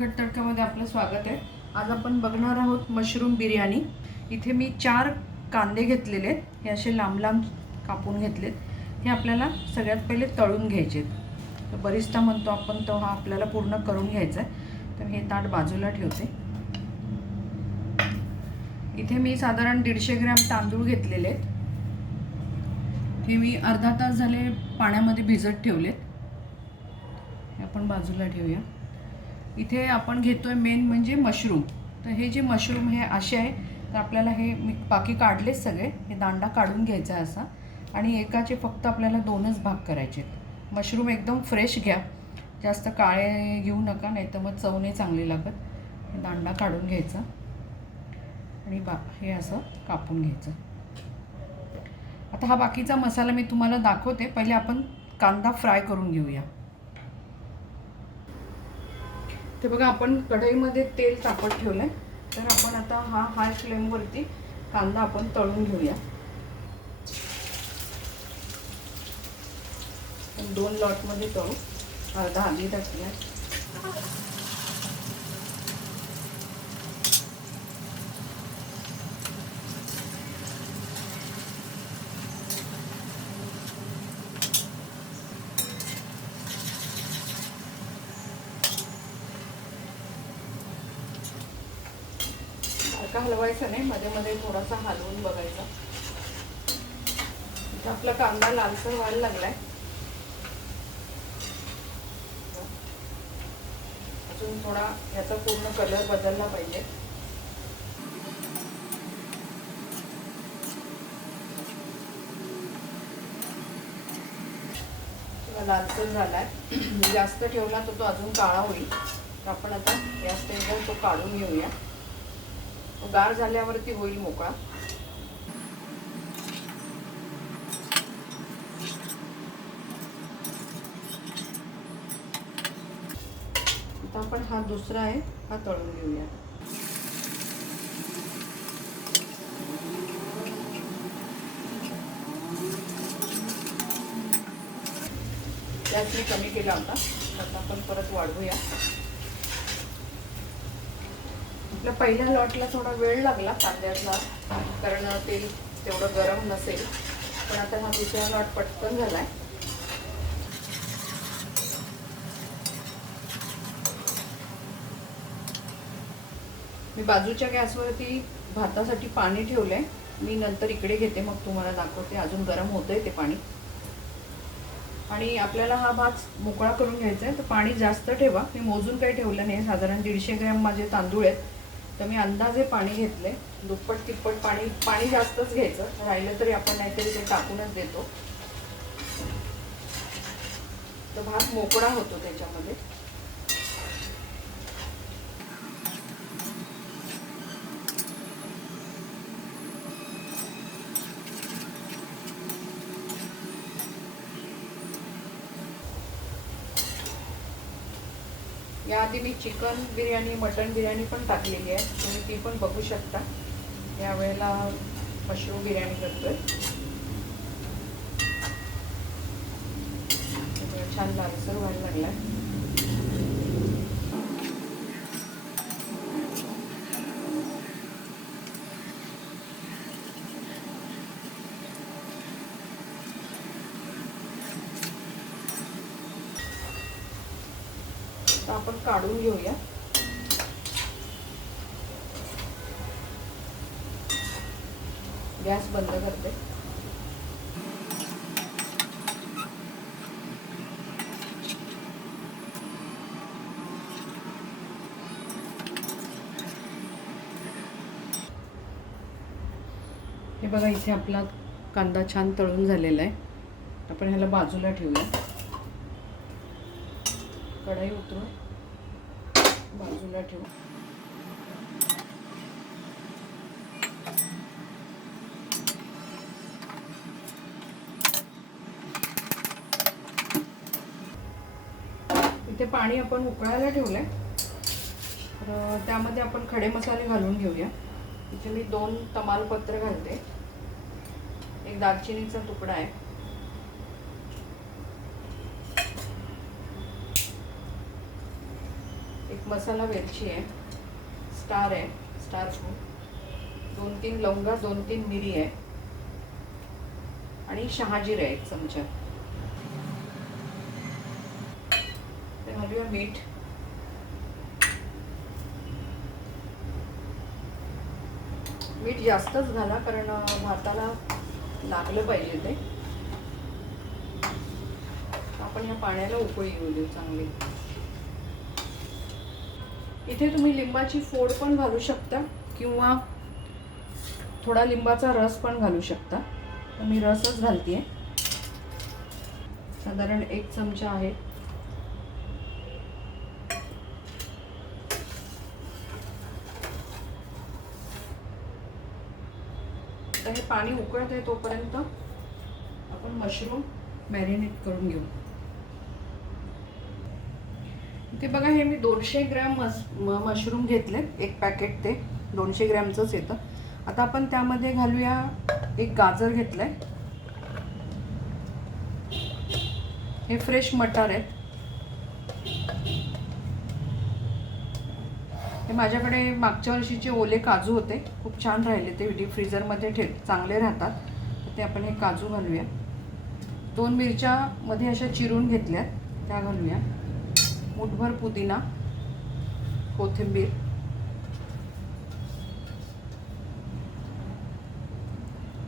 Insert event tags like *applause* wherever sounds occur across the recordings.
तिखट तडक्यामध्ये आपलं स्वागत आहे. आज आपण बघणार आहोत मशरूम बिर्याणी. इथे मी चार कांदे घेतलेले आहेत. हे असे लांब लांब कापून घेतलेत. हे आपल्याला सगळ्यात पहिले तळून घ्यायचे तर बरिस्ता म्हणतो आपण तो हा आपल्याला पूर्ण करून घ्यायचा आहे. तर हे ताट बाजूला ठेवते. इथे मी साधारण दीडशे ग्रॅम तांदूळ घेतलेले आहेत. हे मी अर्धा तास झाले पाण्यामध्ये भिजत ठेवलेत. हे आपण बाजूला ठेवूया. इथे आपण घेतो आहे मेन म्हणजे मशरूम तर हे जे मशरूम हे असे आहे तर आपल्याला हे मी बाकी काढलेच सगळे. हे दांडा काढून घ्यायचा आहे असा. आणि एकाचे फक्त आपल्याला दोनच भाग करायचे आहेत. मशरूम एकदम फ्रेश घ्या. जास्त काळे घेऊ नका नाही तर मग चव नाही चांगली लागत. दांडा काढून घ्यायचा. आणि बा हे असं कापून घ्यायचं. आता हा बाकीचा मसाला मी तुम्हाला दाखवते. पहिले आपण कांदा फ्राय करून घेऊया. ते बघा आपण कढईमध्ये तेल तापत ठेवलं आहे तर आपण आता हा हाय फ्लेमवरती कांदा आपण तळून घेऊया. दोन लॉटमध्ये तळू. अर्धा आधी टाकूया. सारखा हलवायचा नाही. मध्ये मध्ये थोडासा हलवून बघायचा. इथे आपला कांदा लालसर व्हायला लागलाय. अजून थोडा याचा पूर्ण कलर बदलला पाहिजे. लालसर झालाय. *clears throat* जास्त ठेवला तर तो अजून काळा होईल. तर आपण आता या स्टेजवर तो काढून घेऊया. गार झाल्यावरती होईल मोकळा. आता आपण हा दुसरा आहे हा तळून घेऊया. त्यात मी कमी केला होता आता आपण परत वाढवूया. तर पहिल्या लॉटला थोडा वेळ लागला कांद्यातला कारण तेल तेवढं गरम नसेल. पण आता हा दुसरा लॉट पटकन झालाय. मी बाजूच्या गॅसवरती भातासाठी पाणी ठेवलंय. मी नंतर इकडे घेते मग तुम्हाला दाखवते. अजून गरम होतंय ते पाणी. आणि आपल्याला हा भात मोकळा करून घ्यायचा आहे तर पाणी जास्त ठेवा. मी मोजून काही ठेवलं नाही. साधारण दीडशे ग्रॅम माझे तांदूळ आहेत. तर मी अंदाजे पाणी घेतले दुप्पट तिप्पट पाणी पाणी जास्तच घ्यायचं. राहिलं तरी आपण नाहीतरी ते टाकूनच देतो. तर भात मोकळा होतो त्याच्यामध्ये. याआधी मी चिकन बिर्याणी मटन बिर्याणी पण टाकलेली आहे. तुम्ही ती पण बघू शकता. यावेळेला मशरूम बिर्याणी करतोय. छान लालसर व्हायला लागलाय. आता आपण काढून घेऊया. गॅस बंद करते. हे बघा इथे आपला कांदा छान तळून झालेला आहे. आपण ह्याला बाजूला ठेवूया. कढई उतरून बाजूला ठेवू. इथे पाणी आपण उकळायला ठेवलंय. तर त्यामध्ये आपण खडे मसाले घालून घेऊया. इथे मी दोन तमालपत्र घालते. एक दालचिनीचा तुकडा आहे. मसाला वेलची आहे स्टार आहे स्टार फ्रूट दोन तीन लवंगा दोन तीन मिरी आहे. आणि शहाजीर आहे एक चमचा. ते घालूया मीठ. मीठ जास्तच घाला कारण भाताला लागलं पाहिजे ते. आपण या पाण्याला उकळी येऊ देऊ चांगली. इथे तुम्ही लिंबाची फोड पण घालू शकता किंवा थोडा लिंबाचा रस पण घालू शकता. तर मी रसच घालते साधारण एक चमचा आहे. तर हे पाणी उकळत आहे तोपर्यंत आपण मशरूम मॅरिनेट करून घेऊ. ते बघा हे मी दोनशे ग्रॅम मस मशरूम घेतले एक पॅकेट ते दोनशे ग्रॅमचंच येतं. आता आपण त्यामध्ये घालूया एक गाजर घेतलं आहे हे फ्रेश मटार आहेत. हे माझ्याकडे मागच्या वर्षीचे ओले काजू होते. खूप छान राहिले ते. डीप फ्रीजरमध्ये ठे चांगले राहतात. तर ते आपण हे काजू घालूया. दोन मिरच्या मध्ये अशा चिरून घेतल्यात. त्या घालूया. मुठभर पुदिना कोथिंबीर.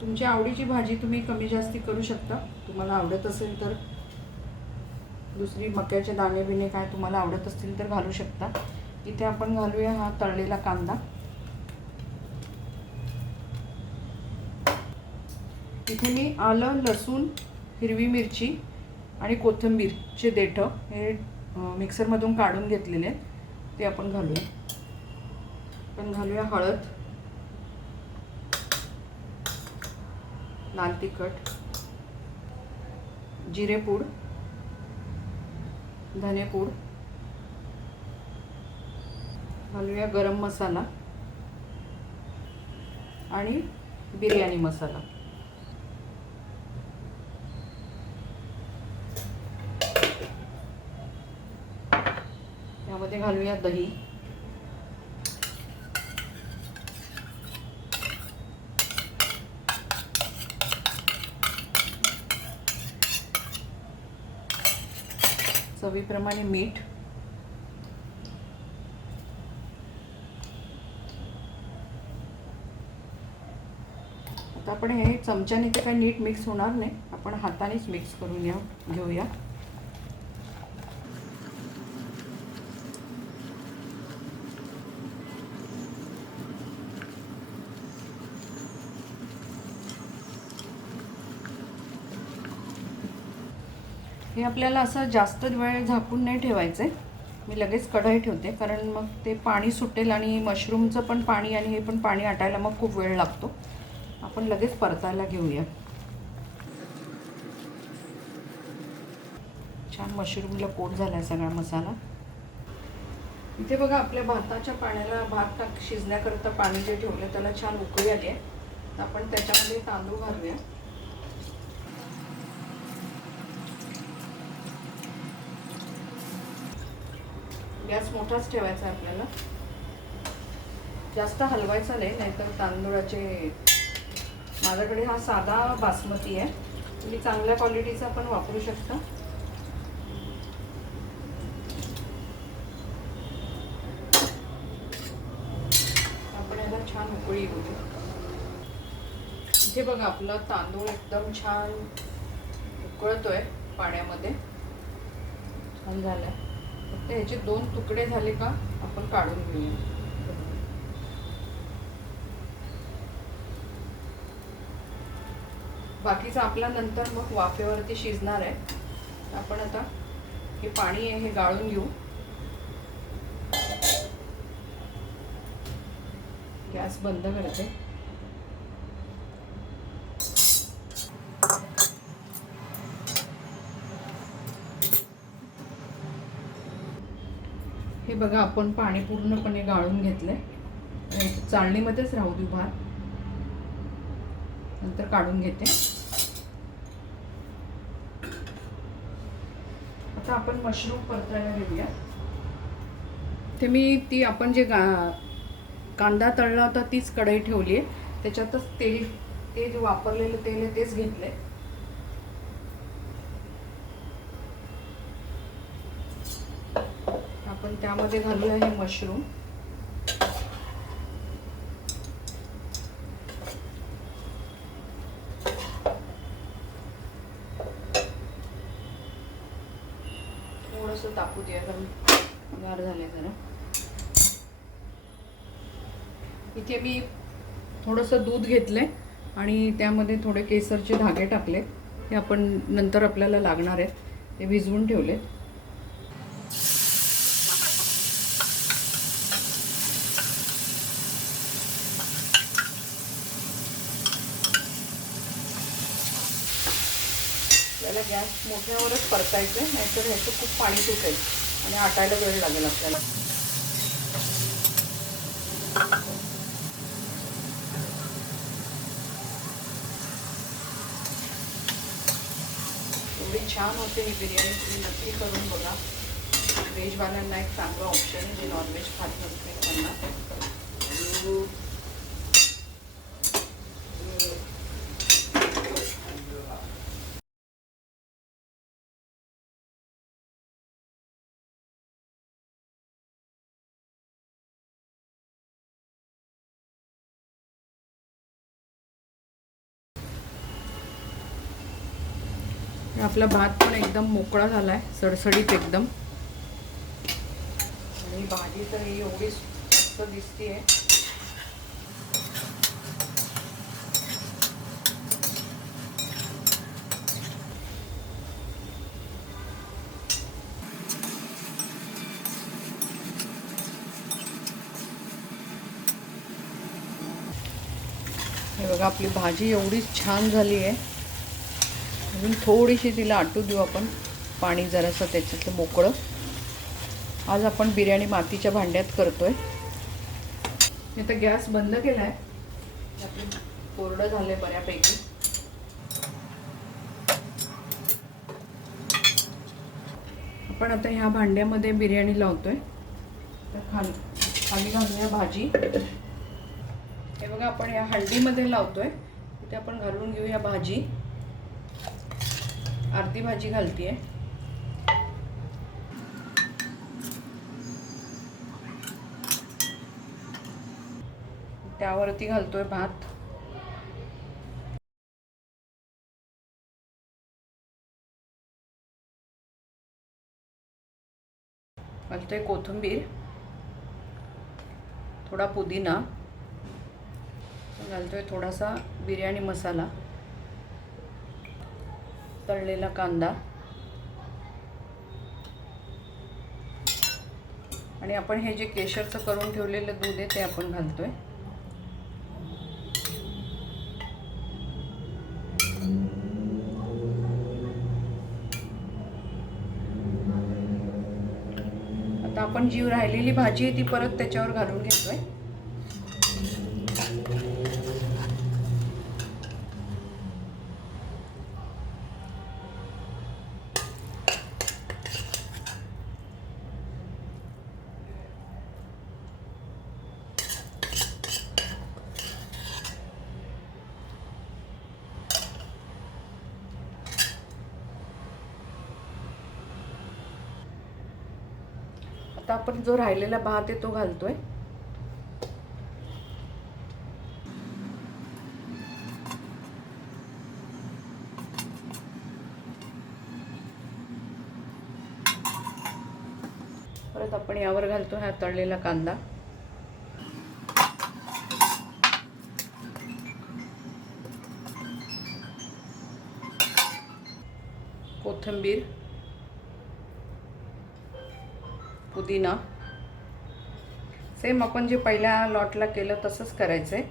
तुमच्या आवडीची भाजी तुम्ही कमी जास्ती करू शकता. तुम्हाला आवडत असेल तर दुसरी मक्याचे दाणे बिणे काय तुम्हाला आवडत असतील तर घालू शकता. इथे आपण घालूया हा तळलेला कांदा. इथे मी आलं लसूण हिरवी मिरची आणि कोथिंबीरचे देठं. हे मिक्सरमधून काढून घेतलेले आहेत. ते आपण घालूया. आपण घालूया हळद. लाल तिखट. जिरेपूड धनेपूड घालूया गरम मसाला आणि बिर्याणी मसाला. यामध्ये घालूया दही. चवीप्रमाणे मीठ. आता आपण हे चमच्याने ते काही नीट मिक्स होणार नाही. आपण हातानेच मिक्स करून या घेऊया. हे आपल्याला असं जास्त वेळ झाकून नाही ठेवायचं. आहे मी लगेच कढई ठेवते कारण मग ते पाणी सुटेल आणि मशरूमचं पण पाणी आणि हे पण पाणी आटायला मग खूप वेळ लागतो. आपण लगेच परतायला घेऊया. छान मशरूमला कोट झाला आहे सगळा मसाला. इथे बघा आपल्या भाताच्या पाण्याला भात टाक शिजण्याकरता पाणी जे ठेवलं त्याला छान उकळी आली आहे. तर आपण त्याच्यामध्ये तांदूळ घालूया. गॅस मोठाच ठेवायचा आहे आपल्याला. जास्त हलवायचा नाही नाहीतर तांदूळाचे माझ्याकडे हा साधा बासमती आहे. तुम्ही चांगल्या क्वालिटीचा पण वापरू शकता. आपण याला छान उकळी येऊ इथे बघा आपलं तांदूळ एकदम छान उकळतोय पाण्यामध्ये. छान झालाय. फक्त ह्याचे दोन तुकडे झाले का आपण काढून घेऊया. बाकीचा आपला नंतर मग वाफेवरती शिजणार आहे. आपण आता हे पाणी आहे हे गाळून घेऊ. गॅस बंद करते. हे बघा आपण पाणी पूर्णपणे गाळून घेतलं आहे चाळणीमध्येच राहू देऊ भात. नंतर काढून घेते. आता आपण मशरूम परतायला घेऊया ते मी ती आपण जे गा कांदा तळला होता तीच कढई ठेवली आहे त्याच्यातच तेल ते जे वापरलेलं तेल आहे तेच घेतलं आहे आपण त्यामध्ये घालूया हे मशरूम थोडंसं तापू द्या कारण गार झाले जरा. इथे मी थोडंसं दूध घेतलंय आणि त्यामध्ये थोडे केसरचे धागे टाकले ते आपण नंतर आपल्याला लागणार आहेत. ते भिजवून ठेवले आपल्याला गॅस मोठ्यावरच परतायचं आहे नाहीतर ह्याचं खूप पाणी सुटेल आणि आटायला वेळ लागेल आपल्याला. एवढी छान होते ही बिर्याणी तुम्ही नक्की करून बघा. व्हेजवाल्यांना एक चांगलं ऑप्शन आहे जे नॉनव्हेज खात नसते त्यांना. आपला भात पण एकदम मोकळा झाला आहे सडसडीत एकदम. आणि भाजी तर ही एवढी दिसते आहे हे बघा आपली भाजी एवढी छान झाली आहे अजून थोडीशी तिला आटू देऊ आपण. पाणी जरासं त्याच्यातलं मोकळं. आज आपण बिर्याणी मातीच्या भांड्यात करतोय. मी आता गॅस बंद केला आहे कोरडं झालं आहे बऱ्यापैकी. आपण आता ह्या भांड्यामध्ये बिर्याणी लावतोय. तर खाली खाली घालूया भाजी. हे बघा आपण ह्या हळदीमध्ये लावतोय. तिथे आपण घालून घेऊया भाजी. अर्धी भाजी घालतीये. त्यावरती घालतोय भात. घालतोय कोथिंबीर. थोडा पुदिना. घालतोय थोडासा बिर्याणी मसाला. तळलेला कांदा. आणि आपण हे जे केशरचं करून ठेवलेलं दूध आहे ते आपण घालतोय. आता आपण जी राहिलेली भाजी आहे ती परत त्याच्यावर घालून घेतोय. आपण जो राहिलेला भात आहे तो घालतोय. परत आपण यावर घालतो हा तळलेला कांदा. कोथिंबीर. पुदिना. सेम आपण जे पहिल्या लॉटला केलं तसंच करायचं आहे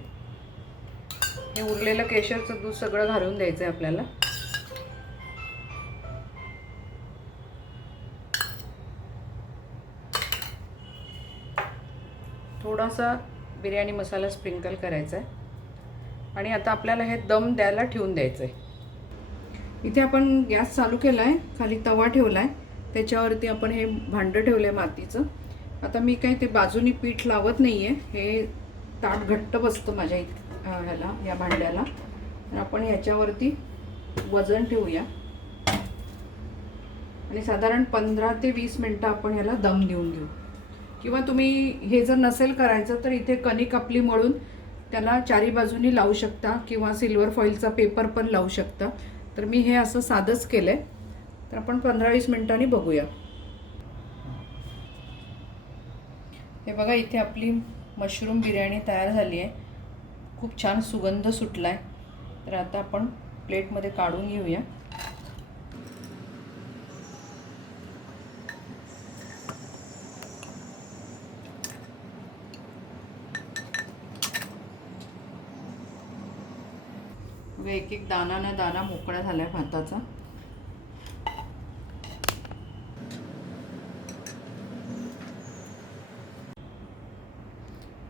हे उरलेलं केशरचं दूध सगळं घालून द्यायचं आहे आपल्याला. थोडासा बिर्याणी मसाला स्प्रिंकल करायचा आहे आणि आता आपल्याला हे दम द्यायला ठेवून द्यायचं आहे इथे आपण गॅस चालू केला आहे खाली तवा ठेवला आहे त्याच्यावरती आपण हे भांडं ठेवलं आहे मातीचं. आता मी काय ते बाजूनी पीठ लावत नाही आहे हे ताट घट्ट बसतं माझ्या इत ह्याला या भांड्याला. तर आपण ह्याच्यावरती वजन ठेवूया. आणि साधारण पंधरा ते वीस मिनटं आपण ह्याला दम देऊन घेऊ. किंवा तुम्ही हे जर नसेल करायचं तर इथे कणिक आपली मळून त्याला चारी बाजूनी लावू शकता. किंवा सिल्वर फॉईलचा पेपर पण लावू शकता. तर मी हे असं साधंच केलं आहे तर आपण पंधरा वीस मिनिटांनी बघूया. हे बघा इथे आपली मशरूम बिर्याणी तयार झाली आहे खूप छान सुगंध सुटला आहे तर आता आपण प्लेटमध्ये काढून घेऊया. एक एक दाना ना दाना मोकळा झाला आहे भाताचा.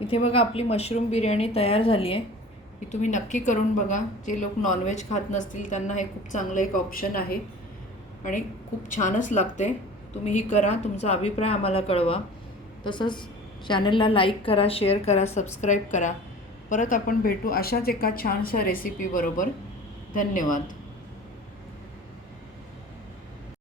इथे बघा आपली मशरूम बिर्याणी तयार झाली आहे. ही तुम्ही नक्की करून बघा. जे लोक नॉनव्हेज खात नसतील त्यांना हे खूप चांगलं एक ऑप्शन आहे. आणि खूप छानच लागते. तुम्ही ही करा. तुमचा अभिप्राय आम्हाला कळवा. तसंच चॅनलला लाईक करा शेअर करा सबस्क्राईब करा. परत आपण भेटू अशाच एका छानशा रेसिपीबरोबर धन्यवाद.